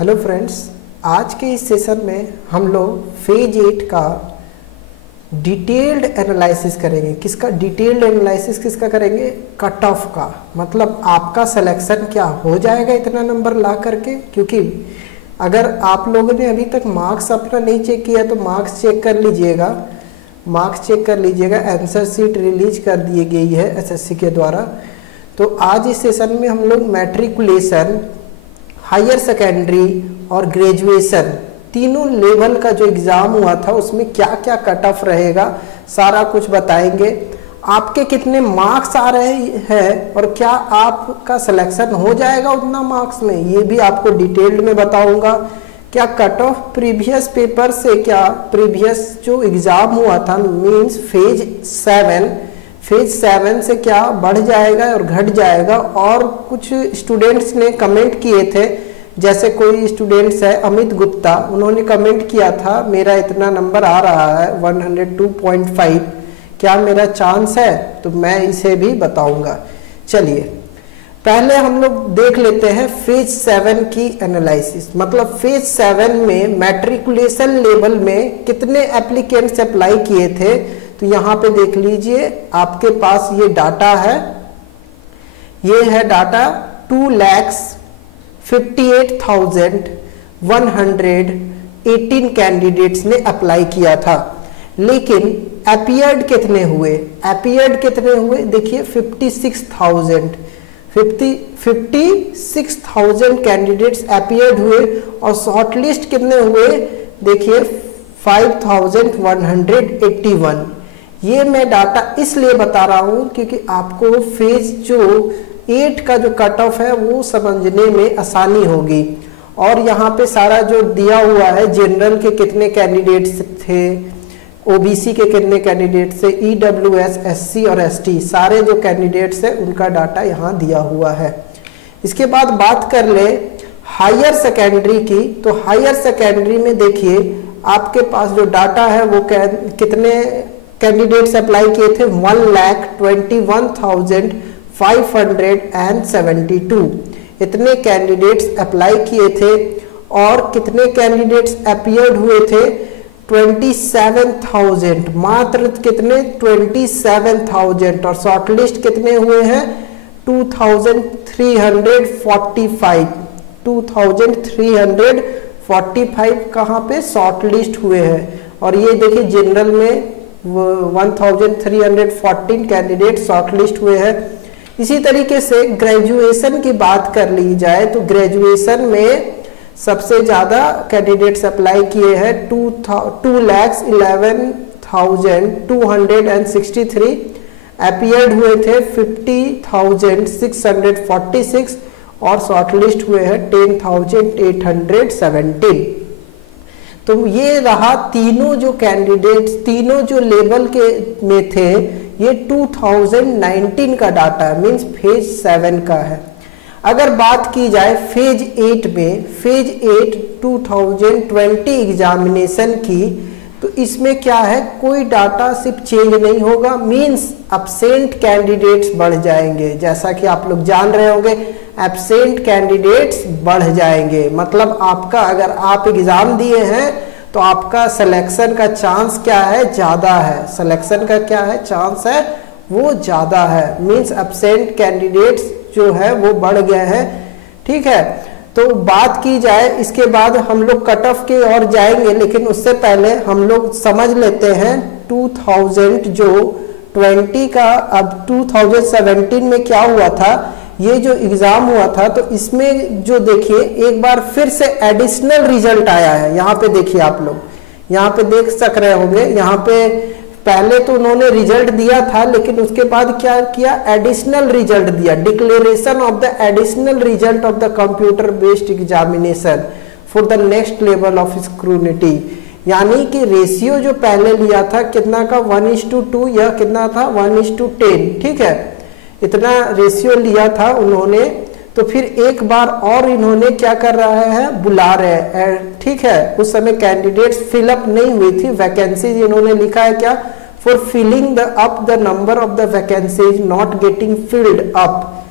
Hello friends, आज के इस सेशन में हम लोग फेज 8 का डिटेल्ड एनालिसिस करेंगे। किसका डिटेल्ड एनालिसिस किसका करेंगे? कट ऑफ का। मतलब आपका सिलेक्शन क्या हो जाएगा इतना नंबर ला करके। क्योंकि अगर आप लोगों ने अभी तक मार्क्स अपना नहीं चेक किया तो मार्क्स चेक कर लीजिएगा। आंसर शीट रिलीज कर दी गई है एसएससी के द्वारा। तो आज इस सेशन में हम लोग मैट्रिकुलेशन, हायर सेकेंडरी और ग्रेजुएशन तीनों लेवल का जो एग्ज़ाम हुआ था उसमें क्या क्या कट ऑफ रहेगा सारा कुछ बताएंगे। आपके कितने मार्क्स आ रहे हैं और क्या आपका सिलेक्शन हो जाएगा उतना मार्क्स में, ये भी आपको डिटेल्ड में बताऊंगा। क्या कट ऑफ प्रीवियस पेपर से, क्या प्रीवियस जो एग्ज़ाम हुआ था मीन्स फेज 7 से क्या बढ़ जाएगा और घट जाएगा। और कुछ स्टूडेंट्स ने कमेंट किए थे, जैसे कोई स्टूडेंट्स है अमित गुप्ता, उन्होंने कमेंट किया था मेरा इतना नंबर आ रहा है 102.5, क्या मेरा चांस है? तो मैं इसे भी बताऊंगा। चलिए पहले हम लोग देख लेते हैं फेज 7 की एनालिसिस। मतलब फेज 7 में मैट्रिकुलेशन लेवल में कितने एप्लीकेंट्स अप्लाई किए थे। तो यहाँ पे देख लीजिए, आपके पास ये डाटा है, ये है डाटा 2,58,118 कैंडिडेट्स ने अप्लाई किया था। लेकिन अपीयर्ड कितने हुए? देखिए 56,000 कैंडिडेट्स अपीयर्ड हुए और शॉर्टलिस्ट कितने हुए? देखिए 5,181। ये मैं डाटा इसलिए बता रहा हूं क्योंकि आपको फेज जो 8 का जो कट ऑफ है वो समझने में आसानी होगी। और यहाँ पे सारा जो दिया हुआ है, जनरल के कितने कैंडिडेट्स थे, ओबीसी के कितने कैंडिडेट्स थे, ईडब्ल्यूएस, एससी और एसटी सारे जो कैंडिडेट्स हैं उनका डाटा यहाँ दिया हुआ है। इसके बाद बात कर ले हायर सेकेंडरी की। तो हायर सेकेंडरी में देखिए आपके पास जो डाटा है वो कितने कैंडिडेट्स अप्लाई किए थे? 1,21,572 इतने कैंडिडेट्स अप्लाई किए थे। और कितने कैंडिडेट्स अपीयर्ड हुए थे? 27,000, मात्र कितने? 27,000। और शॉर्टलिस्ट कितने हुए हैं? 2,345 कहाँ पे शॉर्टलिस्ट हुए हैं। और ये देखिए जनरल में 1,314 कैंडिडेट शॉर्टलिस्ट हुए हैं। इसी तरीके से ग्रेजुएशन की बात कर ली जाए तो ग्रेजुएशन में सबसे ज्यादा कैंडिडेट्स अप्लाई किए हैं 2,11,263, अपीयर्ड हुए थे 50,646 और शॉर्टलिस्ट हुए हैं 10,817। तो ये रहा तीनों जो कैंडिडेट्स तीनों जो लेवल के में थे, ये 2019 का डाटा है, मींस फेज 7 का है। अगर बात की जाए फेज 8 में, फेज 8 2020 एग्जामिनेशन की, तो इसमें क्या है, कोई डाटा सिर्फ चेंज नहीं होगा, मींस एब्सेंट कैंडिडेट्स बढ़ जाएंगे। जैसा कि आप लोग जान रहे होंगे एब्सेंट कैंडिडेट्स बढ़ जाएंगे। मतलब आपका अगर आप एग्जाम दिए हैं तो आपका सिलेक्शन का चांस क्या है? ज्यादा है। सिलेक्शन का क्या है? चांस है वो ज्यादा है। मींस एब्सेंट कैंडिडेट्स जो है वो बढ़ गए हैं। ठीक है, तो बात की जाए इसके बाद हम लोग कट ऑफ के और जाएंगे, लेकिन उससे पहले हम लोग समझ लेते हैं 2020 का। अब 2017 में क्या हुआ था, ये जो एग्जाम हुआ था तो इसमें जो देखिए एक बार फिर से एडिशनल रिजल्ट आया है। यहाँ पे देखिए आप लोग यहाँ पे देख सक रहे होंगे, यहाँ पे पहले तो उन्होंने रिजल्ट दिया था लेकिन उसके बाद क्या किया, एडिशनल रिजल्ट दिया, declaration of the additional result of the computer based examination for the next level of scrutiny. यानी कि रेशियो जो पहले लिया था कितना का, 1:2, यह कितना था 1:10। ठीक है, इतना रेशियो लिया था उन्होंने। तो फिर एक बार और इन्होंने क्या कर रहा है, बुला रहे हैं। ठीक है, उस समय कैंडिडेट्स फिलअप नहीं हुई थी वैकेंसीज। इन्होंने लिखा है क्या, for filling the up the number of the vacancies not getting filled up.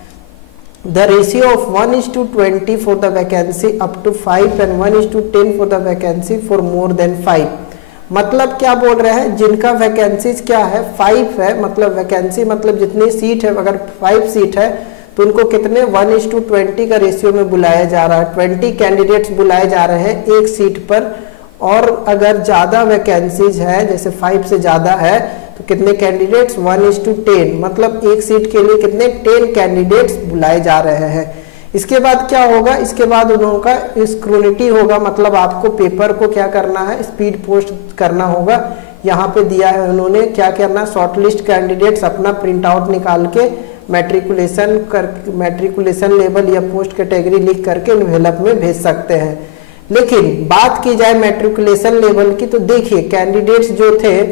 the ratio of 1:20 for the vacancy up to 5 and 1:10 for the vacancy for more than 5। मतलब क्या बोल रहे हैं, जिनका वैकेंसीज क्या है 5 है, मतलब वैकेंसी मतलब जितनी सीट है, अगर 5 सीट है तो उनको कितने 1:20 का रेशियो में बुलाया जा रहा है, 20 कैंडिडेट्स बुलाए जा रहे हैं एक सीट पर। और अगर ज़्यादा वैकेंसीज है, जैसे 5 से ज़्यादा है, तो कितने कैंडिडेट्स 1:10, मतलब एक सीट के लिए कितने 10 कैंडिडेट्स बुलाए जा रहे हैं। इसके बाद क्या होगा, इसके बाद उन्हों का स्क्रूनिटी होगा, मतलब आपको पेपर को क्या करना है, स्पीड पोस्ट करना होगा। यहाँ पे दिया है उन्होंने क्या करना, शॉर्टलिस्ट कैंडिडेट्स अपना प्रिंट आउट निकाल के मैट्रिकुलेशन लेवल या पोस्ट कैटेगरी लिख करके एनवेलप में भेज सकते हैं। लेकिन बात की जाए मैट्रिकुलेशन लेवल की, तो देखिए कैंडिडेट्स जो थे,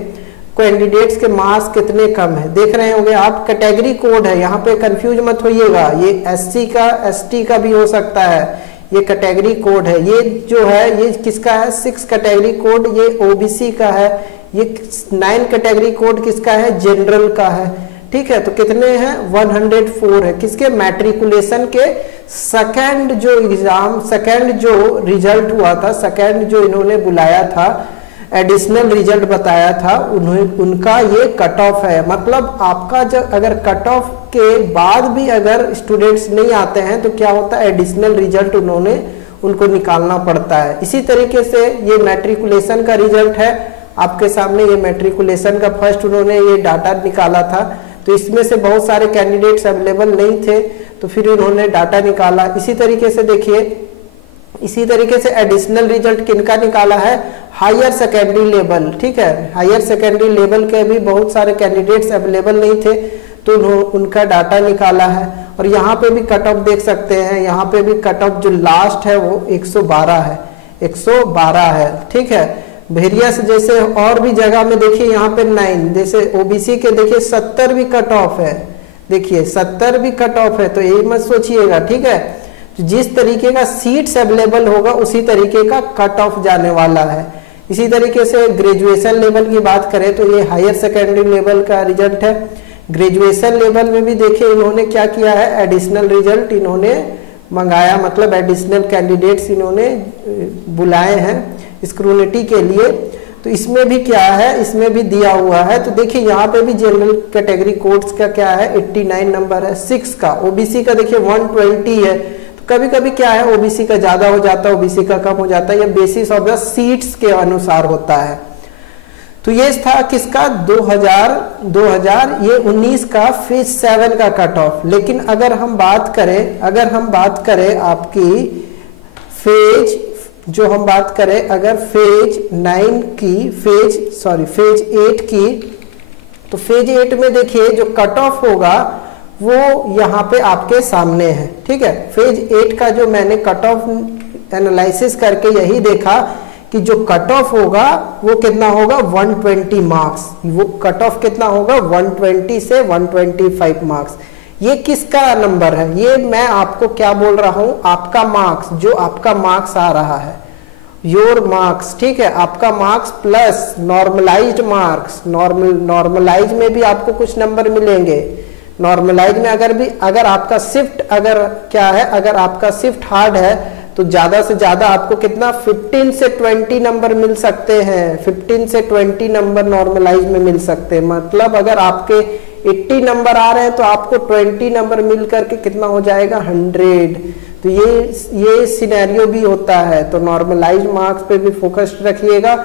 कैंडिडेट्स के मार्क्स कितने कम है, देख रहे होंगे आप, कैटेगरी कोड है, यहाँ पे कंफ्यूज मत होइएगा, ये एससी का एसटी का भी हो सकता है, ये कैटेगरी कोड है। ये जो है ये किसका है, 6 कैटेगरी कोड ये ओबीसी का है, ये 9 कैटेगरी कोड किसका है, जनरल का है। ठीक है, तो कितने हैं 104 है, किसके मैट्रिकुलेशन के सेकंड जो एग्जाम, सेकंड जो रिजल्ट हुआ था, सेकंड जो इन्होंने बुलाया था, एडिशनल रिजल्ट बताया था, उनका ये कट ऑफ है। मतलब आपका जब अगर कट ऑफ के बाद भी अगर स्टूडेंट्स नहीं आते हैं तो क्या होता है, एडिशनल रिजल्ट उनको निकालना पड़ता है। इसी तरीके से ये मैट्रिकुलेशन का रिजल्ट है आपके सामने, ये मैट्रिकुलेशन का फर्स्ट उन्होंने ये डाटा निकाला था, तो इसमें से बहुत सारे कैंडिडेट्स अवेलेबल नहीं थे, तो फिर उन्होंने डाटा निकाला। इसी तरीके से देखिए, इसी तरीके से एडिशनल रिजल्ट किनका निकाला है, हायर सेकेंडरी लेवल। ठीक है, हायर सेकेंडरी लेवल के भी बहुत सारे कैंडिडेट्स अवेलेबल नहीं थे, तो उनका डाटा निकाला है। और यहाँ पे भी कट ऑफ देख सकते हैं, यहाँ पे भी कट ऑफ जो लास्ट है वो 112 है, 112 है। ठीक है, वेरियस जैसे और भी जगह में देखिए यहाँ पे 9, जैसे ओबीसी के देखिए 70 भी कट ऑफ है, देखिए 70 भी कट ऑफ है, तो यही मत सोचिएगा। ठीक है, जिस तरीके का सीट्स अवेलेबल होगा उसी तरीके का कट ऑफ जाने वाला है। इसी तरीके से ग्रेजुएशन लेवल की बात करें तो ये हायर सेकेंडरी लेवल का रिजल्ट है। ग्रेजुएशन लेवल में भी देखिए इन्होंने क्या किया है, एडिशनल रिजल्ट इन्होंने मंगाया, मतलब एडिशनल कैंडिडेट्स इन्होंने बुलाए हैं स्क्रूनिटी के लिए। तो इसमें भी क्या है, इसमें भी दिया हुआ है, तो देखिए यहाँ पे भी जनरल कैटेगरी कोड्स का क्या है 89 नंबर है 6 का, ओबीसी का देखिए 120 है। तो कभी कभी क्या है, ओबीसी का ज्यादा हो जाता है, ओबीसी का कम हो जाता है, ये बेसिस ऑफ द सीट्स के अनुसार होता है। तो ये था किसका 2000 ये 19 का फेज 7 का कट ऑफ। लेकिन अगर हम बात करें आपकी फेज, जो हम बात करें अगर फेज 9 की, फेज 8 की, तो फेज 8 में देखिए जो कट ऑफ होगा वो यहाँ पे आपके सामने है। ठीक है, फेज 8 का जो मैंने कट ऑफ एनालिसिस करके यही देखा कि जो कट ऑफ होगा वो कितना होगा 120 मार्क्स, वो कट ऑफ कितना होगा 120 से 125 मार्क्स। ये किसका नंबर है, ये मैं आपको क्या बोल रहा हूं, आपका मार्क्स, जो आपका मार्क्स आ रहा है, योर मार्क्स। ठीक है, आपका marks plus normalised marks, normalise में भी आपको कुछ नंबर मिलेंगे। नॉर्मलाइज में अगर आपका शिफ्ट अगर आपका शिफ्ट हार्ड है तो ज्यादा से ज्यादा आपको कितना 15 से 20 नंबर मिल सकते हैं, 15 से 20 नंबर नॉर्मलाइज में मिल सकते हैं। मतलब अगर आपके 80 नंबर आ रहे हैं तो आपको 20 नंबर मिल करके कितना हो जाएगा 100। तो ये सिनेरियो भी होता है, तो नॉर्मलाइज मार्क्स पे भी फोकस रखिएगा।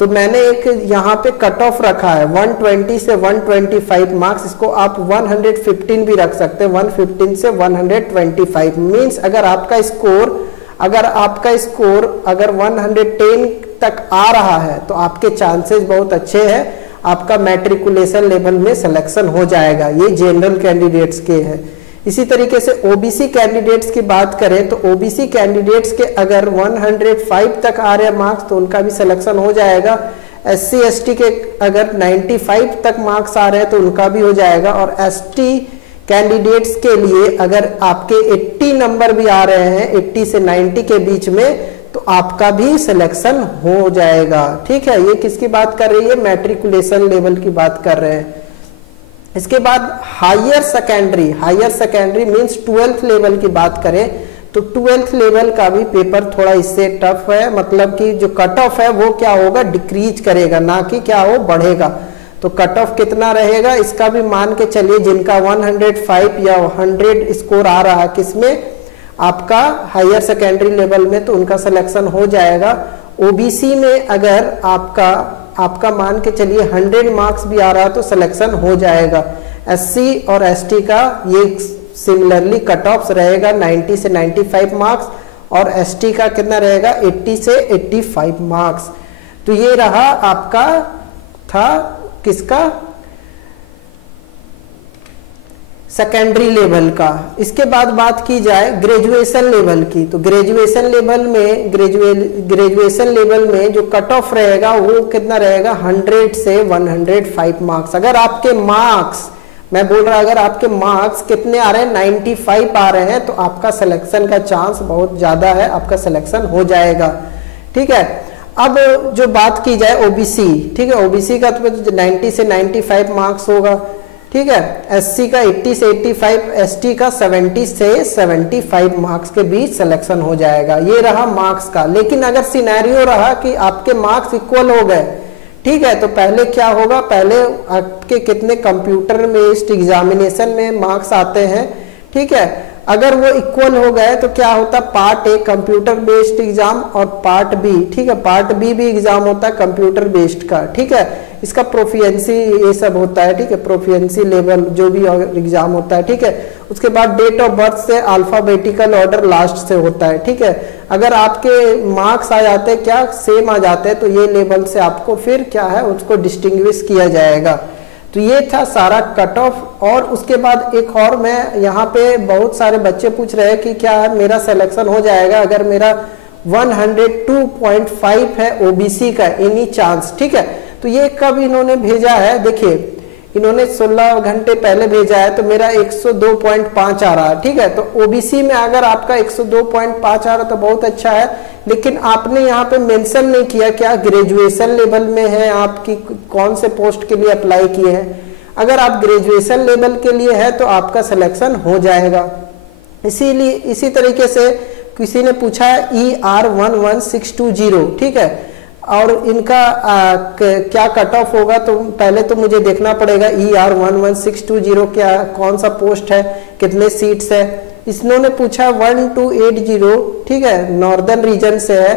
तो मैंने एक यहाँ पे कट ऑफ रखा है 120 से 125 मार्क्स, इसको आप 115 भी रख सकते हैं, 115 से 125 मीन्स अगर आपका स्कोर अगर 110 तक आ रहा है तो आपके चांसेस बहुत अच्छे हैं, आपका मैट्रिकुलेशन लेवल में सिलेक्शन हो जाएगा। ये जनरल कैंडिडेट्स के हैं। इसी तरीके से ओबीसी कैंडिडेट्स की बात करें तो ओबीसी कैंडिडेट्स के अगर 105 तक आ रहे मार्क्स तो उनका भी सिलेक्शन हो जाएगा। एससी एसटी के अगर 95 तक मार्क्स आ रहे हैं तो उनका भी हो जाएगा। और एसटी कैंडिडेट्स के लिए अगर आपके 80 नंबर भी आ रहे हैं, 80 से 90 के बीच में, तो आपका भी सिलेक्शन हो जाएगा। ठीक है, ये किसकी बात कर रही है, मैट्रिकुलेशन लेवल की बात कर रहे हैं। इसके बाद higher secondary means 12th level की बात करें तो 12th लेवल का भी पेपर थोड़ा इससे टफ है, मतलब कि जो कट ऑफ है वो क्या होगा, डिक्रीज करेगा, ना कि क्या हो, बढ़ेगा। तो कट ऑफ कितना रहेगा इसका भी मान के चलिए, जिनका 105 या 100 स्कोर आ रहा है किसमें, आपका हायर सेकेंडरी लेवल में, तो उनका सिलेक्शन हो जाएगा। ओबीसी में अगर आपका मान के चलिए 100 मार्क्स भी आ रहा है तो सिलेक्शन हो जाएगा। एससी और एसटी का ये सिमिलरली कट ऑफ रहेगा 90 से 95 मार्क्स, और एसटी का कितना रहेगा, 80 से 85 मार्क्स। तो ये रहा आपका था किसका, सेकेंडरी लेवल का। इसके बाद बात की जाए ग्रेजुएशन लेवल की, तो ग्रेजुएशन लेवल में जो कट ऑफ रहेगा वो कितना रहेगा, 100 से 105 मार्क्स। अगर आपके मार्क्स, मैं बोल रहा अगर आपके मार्क्स कितने आ रहे हैं, 95 आ रहे हैं, तो आपका सिलेक्शन का चांस बहुत ज्यादा है, आपका सिलेक्शन हो जाएगा। ठीक है, अब जो बात की जाए ओबीसी, ठीक है, ओबीसी का तो 90 से 95 मार्क्स होगा। ठीक है, एससी का 80 से 85, एसटी का 70 से 75 मार्क्स के बीच सिलेक्शन हो जाएगा। ये रहा मार्क्स का। लेकिन अगर सिनेरियो रहा कि आपके मार्क्स इक्वल हो गए, ठीक है, तो पहले क्या होगा, पहले आपके कितने कंप्यूटर बेस्ड एग्जामिनेशन में मार्क्स आते हैं, ठीक है, अगर वो इक्वल हो गए तो क्या होता, part a computer based exam और पार्ट बी, ठीक है, पार्ट बी भी एग्जाम होता है कंप्यूटर बेस्ड का। ठीक है, इसका प्रोफिशिएंसी ये सब होता है। ठीक है, प्रोफिशिएंसी लेवल जो भी एग्जाम होता है। ठीक है, उसके बाद डेट ऑफ बर्थ से अल्फाबेटिकल ऑर्डर लास्ट से होता है। ठीक है, अगर आपके मार्क्स आ जाते हैं क्या सेम आ जाते हैं, तो ये लेवल से आपको फिर क्या है उसको डिस्टिंग्विश किया जाएगा। तो ये था सारा कट ऑफ। और उसके बाद एक और, मैं यहाँ पे बहुत सारे बच्चे पूछ रहे हैं कि क्या है मेरा सिलेक्शन हो जाएगा अगर मेरा 102.5 है ओबीसी का, एनी चांस। ठीक है, तो ये कब इन्होंने भेजा है, देखिए इन्होंने 16 घंटे पहले भेजा है, तो मेरा 102.5 आ रहा है। ठीक है, तो ओबीसी में अगर आपका 102.5 आ रहा है तो बहुत अच्छा है। लेकिन आपने यहाँ पे मेंशन नहीं किया क्या ग्रेजुएशन लेवल में है आपकी, कौन से पोस्ट के लिए अप्लाई किए हैं। अगर आप ग्रेजुएशन लेवल के लिए है तो आपका सिलेक्शन हो जाएगा। इसीलिए इसी तरीके से किसी ने पूछा है ER11620, ठीक है, और इनका क्या कट ऑफ होगा, तो पहले तो मुझे देखना पड़ेगा ER11620 क्या कौन सा पोस्ट है, कितने सीट्स है। इन्होंने पूछा 1280, ठीक है, नॉर्दर्न रीजन से है,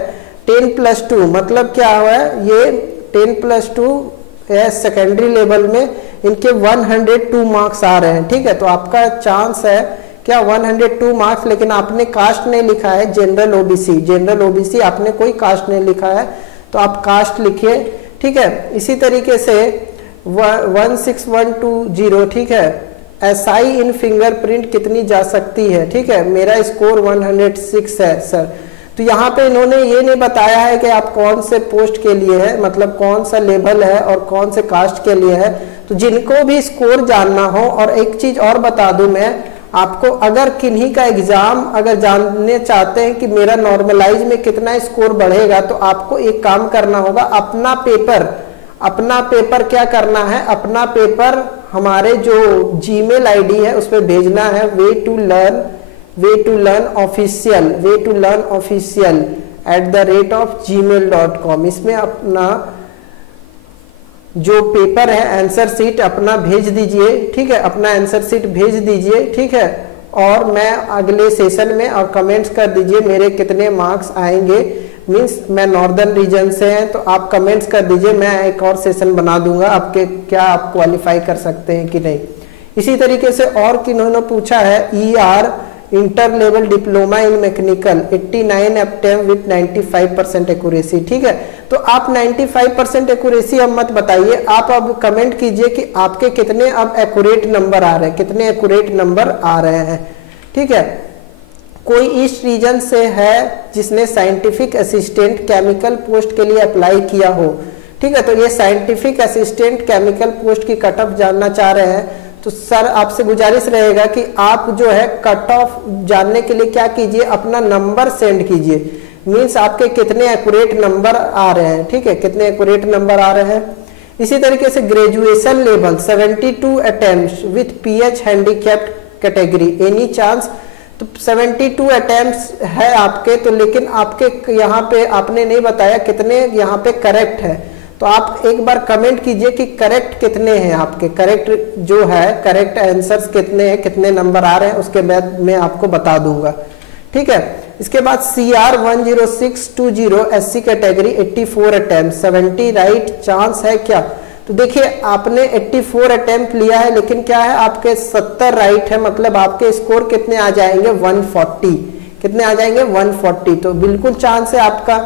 10+2 मतलब क्या हुआ है, ये 10+2 है सेकेंडरी लेवल में, इनके 102 मार्क्स आ रहे हैं। ठीक है, तो आपका चांस है क्या 102 मार्क्स, लेकिन आपने कास्ट नहीं लिखा है, जनरल ओबीसी आपने कोई कास्ट नहीं लिखा है, तो आप कास्ट लिखिए। ठीक है, इसी तरीके से 16120, ठीक है, एसआई इन फिंगरप्रिंट कितनी जा सकती है। ठीक है, मेरा स्कोर 106 है सर। तो यहाँ पे इन्होंने ये नहीं बताया है कि आप कौन से पोस्ट के लिए है, मतलब कौन सा लेवल है और कौन से कास्ट के लिए है। तो जिनको भी स्कोर जानना हो, और एक चीज और बता दूं मैं आपको, अगर किन्हीं का एग्जाम अगर जानने चाहते हैं कि मेरा नॉर्मलाइज में कितना स्कोर बढ़ेगा, तो आपको एक काम करना होगा, अपना पेपर क्या करना है, अपना पेपर हमारे जो जीमेल आईडी है उस पर भेजना है, way to learn official @gmail.com। इसमें अपना जो पेपर है आंसर शीट अपना भेज दीजिए। ठीक है, अपना आंसर शीट भेज दीजिए। ठीक है, और मैं अगले सेशन में और कमेंट्स कर दीजिए मेरे कितने मार्क्स आएंगे, मीन्स मैं नॉर्दर्न रीजन से हैं तो आप कमेंट्स कर दीजिए, मैं एक और सेशन बना दूंगा आपके, क्या आप क्वालिफाई कर सकते हैं कि नहीं। इसी तरीके से और किन्होंने पूछा है ER inter level diploma in mechanical 89 attempt with 95% accuracy. ठीक है, तो आप 95% एक्यूरेसी अब मत बताइए, आप अब कमेंट कीजिए कि आपके कितने अब एक्यूरेट नंबर आ रहे हैं, कितने एक्यूरेट नंबर आ रहे हैं। ठीक है, कोई ईस्ट रीजन से है जिसने साइंटिफिक असिस्टेंट केमिकल पोस्ट के लिए अप्लाई किया हो। ठीक है, तो ये साइंटिफिक असिस्टेंट केमिकल पोस्ट की कट ऑफ जानना चाह रहे हैं, तो सर आपसे गुजारिश रहेगा कि आप जो है कट ऑफ जानने के लिए क्या कीजिए, अपना नंबर सेंड कीजिए, मीन्स आपके कितने एक्यूरेट नंबर आ रहे हैं। ठीक है, कितने एक्यूरेट नंबर आ रहे हैं। इसी तरीके से graduation level 72 attempts with pH handicapped category, any chance, तो 72 अटेम्प्ट्स है आपके, तो लेकिन आपके यहाँ पे आपने नहीं बताया कितने यहाँ पे करेक्ट है, तो आप एक बार कमेंट कीजिए कि करेक्ट कितने हैं आपके, करेक्ट जो है करेक्ट आंसर्स कितने हैं, कितने नंबर आ रहे हैं, उसके बाद मैं आपको बता दूंगा, ठीक है। इसके बाद CR 10620 SC category 84 attempt, 70 right chance है क्या, तो देखिए आपने 84 अटेम्प्ट लिया है, लेकिन क्या है आपके 70 राइट है, मतलब आपके स्कोर कितने आ जाएंगे 140, कितने आ जाएंगे 140, तो बिल्कुल चांस है आपका,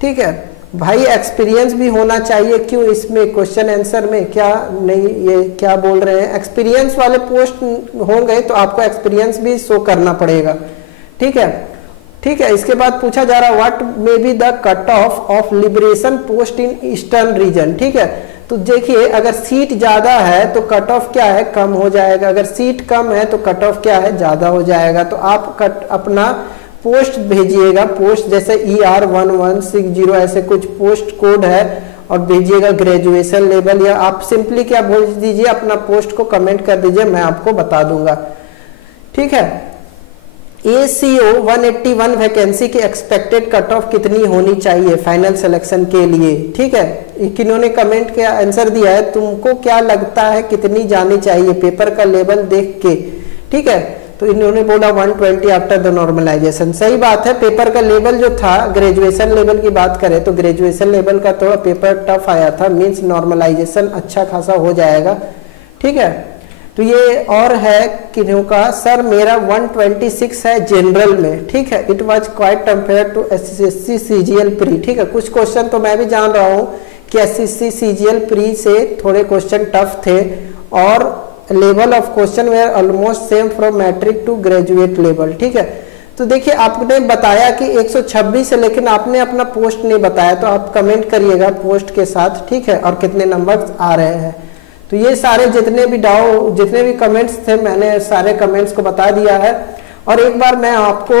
ठीक है भाई। एक्सपीरियंस भी होना चाहिए, क्यों इसमें क्वेश्चन आंसर में क्या नहीं, ये क्या बोल रहे हैं, एक्सपीरियंस वाले पोस्ट होंगे तो आपको एक्सपीरियंस भी शो करना पड़ेगा, ठीक है, ठीक है। इसके बाद पूछा जा रहा है what may be the cut off liberation post in eastern region, ठीक है। तो देखिए अगर सीट ज्यादा है तो कट ऑफ क्या है कम हो जाएगा, अगर सीट कम है तो कट ऑफ क्या है ज्यादा हो जाएगा, तो आप अपना पोस्ट भेजिएगा, पोस्ट जैसे ER 1160 ऐसे कुछ पोस्ट कोड है और भेजिएगा ग्रेजुएशन लेवल, या आप सिंपली क्या भेज दीजिए अपना पोस्ट को कमेंट कर दीजिए, मैं आपको बता दूंगा, ठीक है। ACO 181 वैकेंसी की एक्सपेक्टेड कट ऑफ कितनी होनी चाहिए फाइनल सिलेक्शन के लिए, ठीक है। किन्होंने कमेंट के आंसर दिया है, तुमको क्या लगता है कितनी जानी चाहिए पेपर का लेवल देख के, ठीक है, तो इन्होंने बोला 120 आफ्टर द नॉर्मलाइजेशन, सही बात है। पेपर का लेवल जो था, ग्रेजुएशन लेवल की बात करें तो ग्रेजुएशन लेवल का थोड़ा पेपर टफ आया था, मींस नॉर्मलाइजेशन अच्छा खासा हो जाएगा, ठीक है। तो ये और है किन्हों का, सर मेरा 126 है जनरल में, ठीक है, it was quite compare to SSC CGL प्री, ठीक है। कुछ क्वेश्चन तो मैं भी जान रहा हूँ कि SSC CGL प्री से थोड़े क्वेश्चन टफ थे, और level of question were almost same from matric to graduate level, ठीक है। तो देखिए आपने बताया कि 126 है, लेकिन आपने अपना पोस्ट नहीं बताया, तो आप कमेंट करिएगा पोस्ट के साथ, ठीक है, और कितने नंबर आ रहे हैं। तो ये सारे जितने भी कमेंट्स थे मैंने सारे कमेंट्स को बता दिया है। और एक बार मैं आपको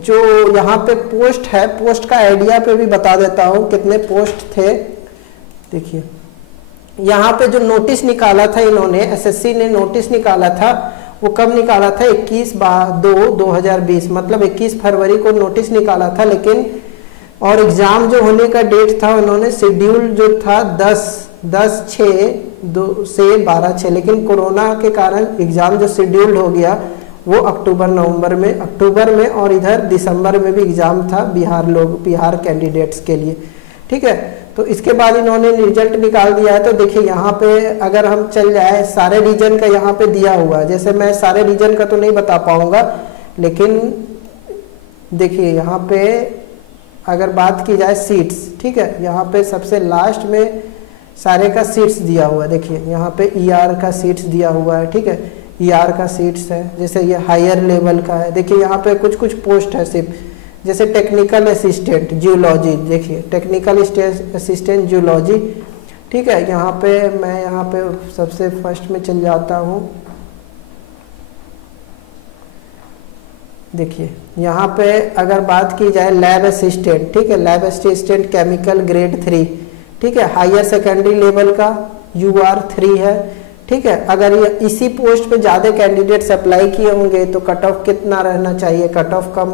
जो यहाँ पे पोस्ट है, पोस्ट का आइडिया पे भी बता देता हूँ कितने पोस्ट थे। देखिए यहाँ पे जो नोटिस निकाला था इन्होंने, SSC ने नोटिस निकाला था, वो कब निकाला था 21/2/2020, मतलब 21 फरवरी को नोटिस निकाला था, लेकिन और एग्जाम जो होने का डेट था उन्होंने शेड्यूल जो था 10/6 से 12/6, लेकिन कोरोना के कारण एग्जाम जो शेड्यूल्ड हो गया वो अक्टूबर में और इधर दिसंबर में भी एग्जाम था बिहार कैंडिडेट्स के लिए, ठीक है। तो इसके बाद इन्होंने रिजल्ट निकाल दिया है। तो देखिए यहाँ पे अगर हम चल जाए, सारे रीजन का यहाँ पे दिया हुआ है, जैसे मैं सारे रीजन का तो नहीं बता पाऊंगा, लेकिन देखिए यहाँ पे अगर बात की जाए सीट्स, ठीक है, यहाँ पे सबसे लास्ट में सारे का सीट्स दिया हुआ है। देखिए यहाँ पे ER का सीट्स दिया हुआ है, ठीक है, ER का सीट्स है, जैसे ये हायर लेवल का है। देखिए यहाँ पे कुछ पोस्ट है सिर्फ, जैसे टेक्निकल असिस्टेंट जियोलॉजी, देखिए टेक्निकल असिस्टेंट जियोलॉजी, ठीक है। यहाँ पे मैं यहाँ पे सबसे फर्स्ट में चल जाता हूँ। देखिए यहाँ पे अगर बात की जाए लैब असिस्टेंट, ठीक है, लैब असिस्टेंट केमिकल ग्रेड 3, ठीक है, हायर सेकेंडरी लेवल का UR 3 है, ठीक है। अगर ये इसी पोस्ट पे ज़्यादा कैंडिडेट्स अप्लाई किए होंगे तो कट ऑफ कितना रहना चाहिए, कट ऑफ कम,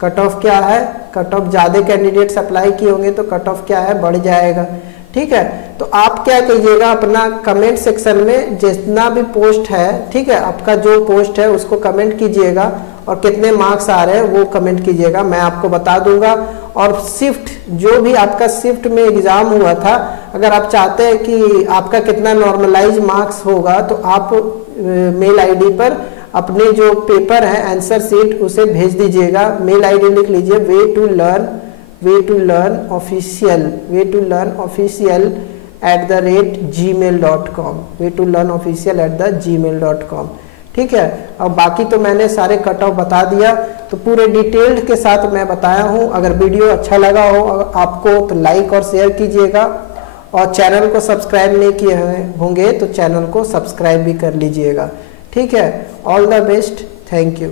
कट ऑफ क्या है, कट ऑफ ज़्यादा कैंडिडेट्स अप्लाई किए होंगे तो कट ऑफ क्या है बढ़ जाएगा, ठीक है। तो आप क्या कीजिएगा अपना कमेंट सेक्शन में जितना भी पोस्ट है, ठीक है, आपका जो पोस्ट है उसको कमेंट कीजिएगा और कितने मार्क्स आ रहे हैं वो कमेंट कीजिएगा, मैं आपको बता दूंगा। और शिफ्ट जो भी आपका शिफ्ट में एग्जाम हुआ था, अगर आप चाहते हैं कि आपका कितना नॉर्मलाइज मार्क्स होगा तो आप मेल आईडी पर अपने जो पेपर है आंसर शीट उसे भेज दीजिएगा। मेल आईडी लिख लीजिए way to learn official @gmail.com, ठीक है। और बाकी तो मैंने सारे कट ऑफ बता दिया, तो पूरे डिटेल्ड के साथ मैं बताया हूँ। अगर वीडियो अच्छा लगा हो आपको तो लाइक और शेयर कीजिएगा, और चैनल को सब्सक्राइब नहीं किए होंगे तो चैनल को सब्सक्राइब भी कर लीजिएगा, ठीक है। All the best, thank you.